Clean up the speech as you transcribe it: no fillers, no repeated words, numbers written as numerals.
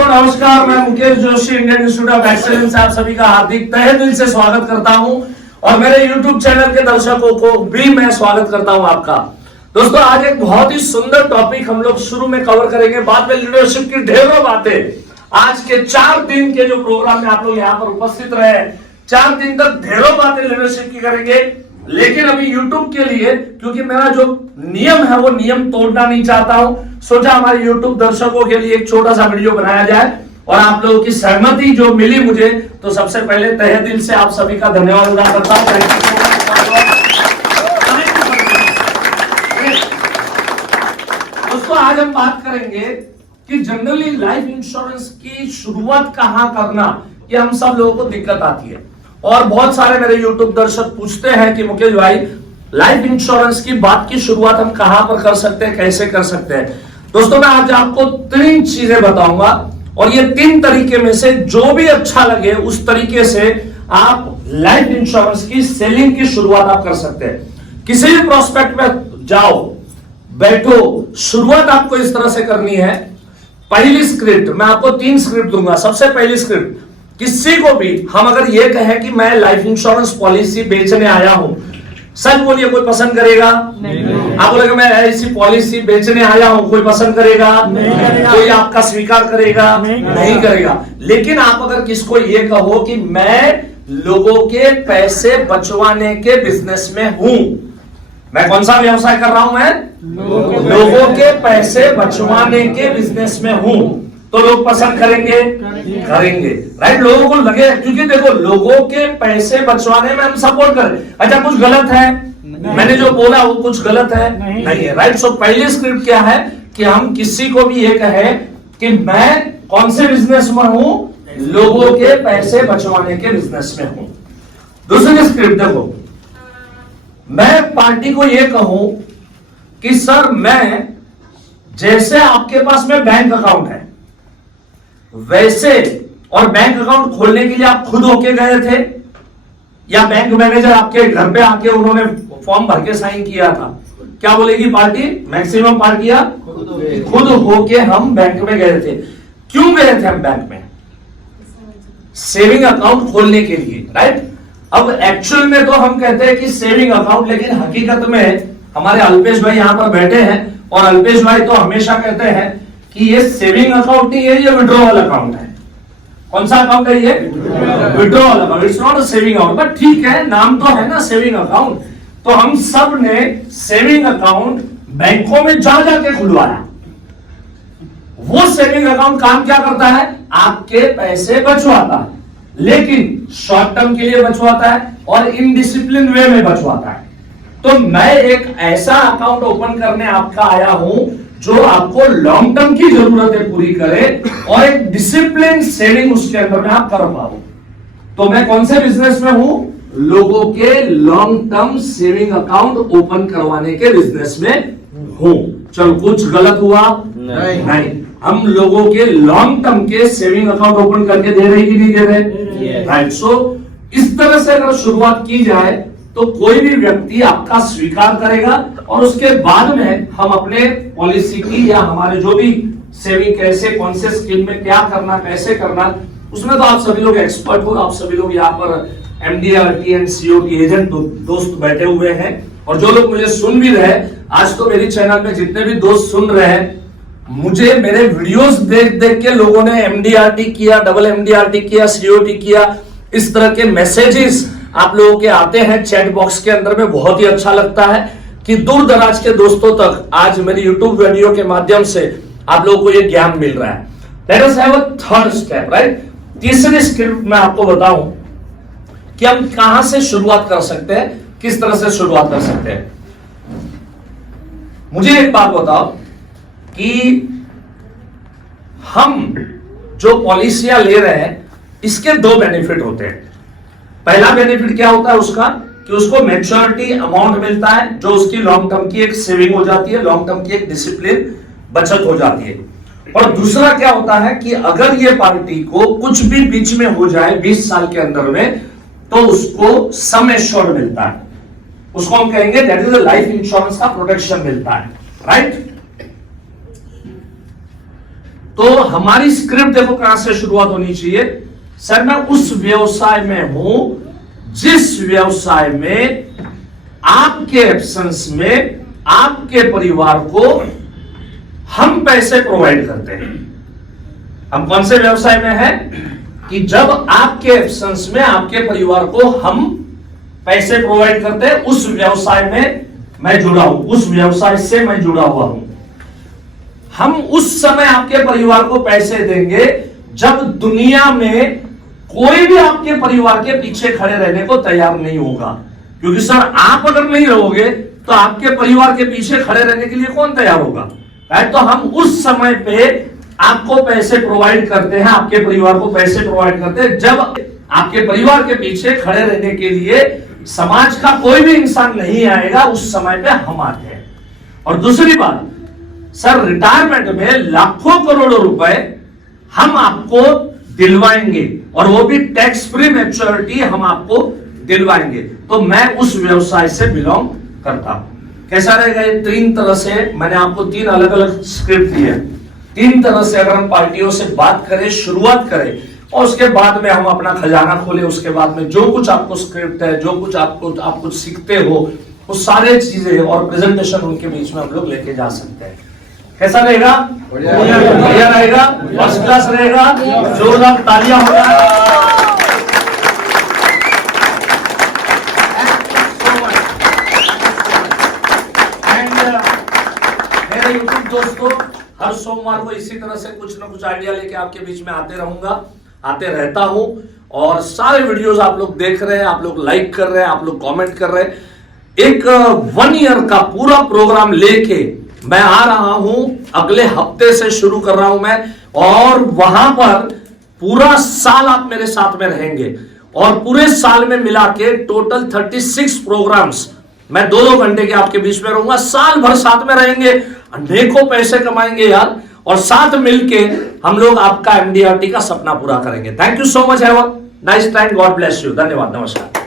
दोस्तों नमस्कार, मैं Mukesh Joshi Indian institute of excellence आप सभी का हार्दिक तहे दिल से स्वागत करता हूं और मेरे YouTube चैनल के दर्शकों को भी मैं स्वागत करता हूं आपका। दोस्तों आज एक बहुत ही सुंदर टॉपिक हम लोग शुरू में कवर करेंगे, बाद में लीडरशिप की ढेरों बातें। आज के 4 दिन के जो प्रोग्राम में आप लोग यहाँ पर उपस्थित रहे, 4 दिन तक ढेरों बातें लीडरशिप की करेंगे। लेकिन अभी YouTube के लिए, क्योंकि मेरा जो नियम है वो नियम तोड़ना नहीं चाहता हूं, सोचा हमारे YouTube दर्शकों के लिए एक छोटा सा वीडियो बनाया जाए और आप लोगों की सहमति जो मिली मुझे, तो सबसे पहले तहे दिल से आप सभी का धन्यवाद अदा करता हूं। दोस्तों आज हम बात करेंगे कि जनरली लाइफ इंश्योरेंस की शुरुआत कहां करना, ये हम सब लोगों को दिक्कत आती है। और बहुत सारे मेरे YouTube दर्शक पूछते हैं कि मुकेश भाई लाइफ इंश्योरेंस की बात की शुरुआत हम कहां पर कर सकते हैं, कैसे कर सकते हैं। दोस्तों मैं आज आपको 3 चीजें बताऊंगा और ये 3 तरीके में से जो भी अच्छा लगे उस तरीके से आप लाइफ इंश्योरेंस की सेलिंग की शुरुआत आप कर सकते हैं। किसी भी प्रोस्पेक्ट में जाओ, बैठो, शुरुआत आपको इस तरह से करनी है। पहली स्क्रिप्ट मैं आपको 3 स्क्रिप्ट दूंगा। सबसे पहली स्क्रिप्ट, किसी को भी हम अगर ये कहें कि मैं लाइफ इंश्योरेंस पॉलिसी बेचने आया हूं, सच बोलिए कोई पसंद करेगा? नहीं। आप बोलेंगे मैं ऐसी पॉलिसी बेचने आया हूं, कोई पसंद करेगा? नहीं करेगा। कोई आपका स्वीकार करेगा? नहीं करेगा। लेकिन आप अगर किसको ये कहो कि मैं लोगों के पैसे बचवाने के बिजनेस में हूं, मैं कौन सा व्यवसाय कर रहा हूं? मैं लोगों के पैसे बचवाने के बिजनेस में हूं, तो लोग पसंद करेंगे? करेंगे, राइट। लोगों को लगे, क्योंकि देखो लोगों के पैसे बचवाने में हम सपोर्ट करें। अच्छा कुछ गलत है? मैंने जो बोला वो कुछ गलत है? नहीं है, राइट। सो पहली स्क्रिप्ट क्या है कि हम किसी को भी ये कहें कि मैं कौन से बिजनेस में हूं? लोगों के पैसे बचवाने के बिजनेस में हूं। दूसरी स्क्रिप्ट देखो, मैं पार्टी को ये कहूं कि सर मैं, जैसे आपके पास में बैंक अकाउंट है वैसे, और बैंक अकाउंट खोलने के लिए आप खुद होके गए थे या बैंक मैनेजर आपके घर पे आके उन्होंने फॉर्म भर के साइन किया था? क्या बोलेगी पार्टी? मैक्सिमम पार्टियां खुद होके हम बैंक में गए थे। क्यों गए थे हम बैंक में? सेविंग अकाउंट खोलने के लिए, राइट। अब एक्चुअल में तो हम कहते हैं कि सेविंग अकाउंट, लेकिन हकीकत में हमारे अल्पेश भाई यहां पर बैठे हैं और अल्पेश भाई तो हमेशा कहते हैं कि ये सेविंग अकाउंट नहीं है, ये विड्रॉवल अकाउंट है। कौन सा अकाउंट है ये? Withdrawal account. It's not a saving account, but ठीक है, नाम तो है ना सेविंग अकाउंट। तो हम सब ने सेविंग अकाउंट बैंकों में जा जाके खुलवाया। वो सेविंग अकाउंट काम क्या करता है? आपके पैसे बचवाता है, लेकिन शॉर्ट टर्म के लिए बचवाता है और इनडिसिप्लिन वे में बचवाता है। तो मैं एक ऐसा अकाउंट ओपन करने आपका आया हूं जो आपको लॉन्ग टर्म की जरूरतें पूरी करे और एक डिसिप्लिन सेविंग उसके अंदर में आप कर पाओ। तो मैं कौन से बिजनेस में हूं? लोगों के long term saving account open करवाने के बिजनेस में हूं। चलो कुछ गलत हुआ? नहीं। हम लोगों के लॉन्ग टर्म के सेविंग अकाउंट ओपन करके दे रहे कि नहीं दे रहे? राइट। सो इस तरह से अगर शुरुआत की जाए तो कोई भी व्यक्ति आपका स्वीकार करेगा और उसके बाद में हम अपने पॉलिसी की या हमारे जो भी सेविंग कैसे, कौन से स्कीम में क्या करना, कैसे करना, उसमें तो आप सभी लोग एक्सपर्ट हो। आप सभी लोग यहाँ पर MDRT एंड COT एजेंट दोस्त बैठे हुए हैं और जो लोग मुझे सुन भी रहे, आज तो मेरी चैनल में जितने भी दोस्त सुन रहे हैं, मुझे मेरे वीडियोस देख देख के लोगों ने MDRT किया, डबल MDRT किया, COT किया, इस तरह के मैसेजेस आप लोगों के आते हैं चैट बॉक्स के अंदर में। बहुत ही अच्छा लगता है कि दूर दराज के दोस्तों तक आज मेरी YouTube वीडियो के माध्यम से आप लोगों को ये ज्ञान मिल रहा है। Let us have a third step, right. तीसरी स्क्रिप्ट मैं आपको बताऊं कि हम कहां से शुरुआत कर सकते हैं, किस तरह से शुरुआत कर सकते हैं। मुझे एक बात बताओ कि हम जो पॉलिसियां ले रहे हैं इसके 2 बेनिफिट होते हैं। पहला बेनिफिट क्या होता है उसका कि उसको मैच्योरिटी अमाउंट मिलता है, जो उसकी लॉन्ग टर्म की एक सेविंग हो जाती है, लॉन्ग टर्म की एक डिसिप्लिन बचत हो जाती है। और दूसरा क्या होता है कि अगर ये पार्टी को कुछ भी बीच में हो जाए 20 साल के अंदर में, तो उसको सम एश्योर्ड मिलता है। उसको हम कहेंगे दैट इज लाइफ इंश्योरेंस का प्रोटेक्शन मिलता है, राइट। तो हमारी स्क्रिप्ट देखो कहां से शुरुआत होनी चाहिए। सर मैं उस व्यवसाय में हूं जिस व्यवसाय में आपके एब्सेंस में आपके परिवार को हम पैसे प्रोवाइड करते हैं। हम कौन से व्यवसाय में है कि जब आपके एब्सेंस में आपके परिवार को हम पैसे प्रोवाइड करते हैं, उस व्यवसाय में मैं जुड़ा हूं, उस व्यवसाय से मैं जुड़ा हुआ हूं। हम उस समय आपके परिवार को पैसे देंगे जब दुनिया में कोई भी आपके परिवार के पीछे खड़े रहने को तैयार नहीं होगा। क्योंकि सर आप अगर नहीं रहोगे तो आपके परिवार के पीछे खड़े रहने के लिए कौन तैयार होगा? तो हम उस समय पे आपको पैसे प्रोवाइड करते हैं, आपके परिवार को पैसे प्रोवाइड करते हैं जब आपके परिवार के पीछे खड़े रहने के लिए समाज का कोई भी इंसान नहीं आएगा, उस समय पे हम आते हैं। और दूसरी बात सर, रिटायरमेंट में लाखों करोड़ों रुपए हम आपको दिलवाएंगे और वो भी टैक्स फ्री मैच्योरिटी हम आपको दिलवाएंगे। तो मैं उस व्यवसाय से बिलोंग करता हूं। कैसा रहेगा ये? 3 तरह से मैंने आपको 3 अलग अलग स्क्रिप्ट दिए। 3 तरह से अगर हम पार्टियों से बात करें, शुरुआत करें और उसके बाद में हम अपना खजाना खोले, उसके बाद में जो कुछ आपको स्क्रिप्ट है, जो कुछ आप कुछ सीखते हो, वो सारे चीजें और प्रेजेंटेशन उनके बीच में हम लोग लेके जा सकते हैं। कैसा रहेगा? बढ़िया रहेगा, फर्स्ट क्लास रहेगा। जोरदार तालियां हो जाए। मेरे यूट्यूब दोस्तों, हर सोमवार को इसी तरह से कुछ ना कुछ आइडिया लेके आपके बीच में आते रहूंगा, आते रहता हूं। और सारे वीडियोस आप लोग देख रहे हैं, आप लोग लाइक कर रहे हैं, आप लोग कमेंट कर रहे हैं। एक 1 ईयर का पूरा प्रोग्राम लेके मैं आ रहा हूं, अगले हफ्ते से शुरू कर रहा हूं मैं, और वहां पर पूरा साल आप मेरे साथ में रहेंगे। और पूरे साल में मिला के टोटल 36 प्रोग्राम्स मैं 2-2 घंटे के आपके बीच में रहूंगा। साल भर साथ में रहेंगे, अनेकों पैसे कमाएंगे यार, और साथ मिलके हम लोग आपका MDRT का सपना पूरा करेंगे। Thank you so much, have a nice time, God bless you, धन्यवाद, नमस्कार।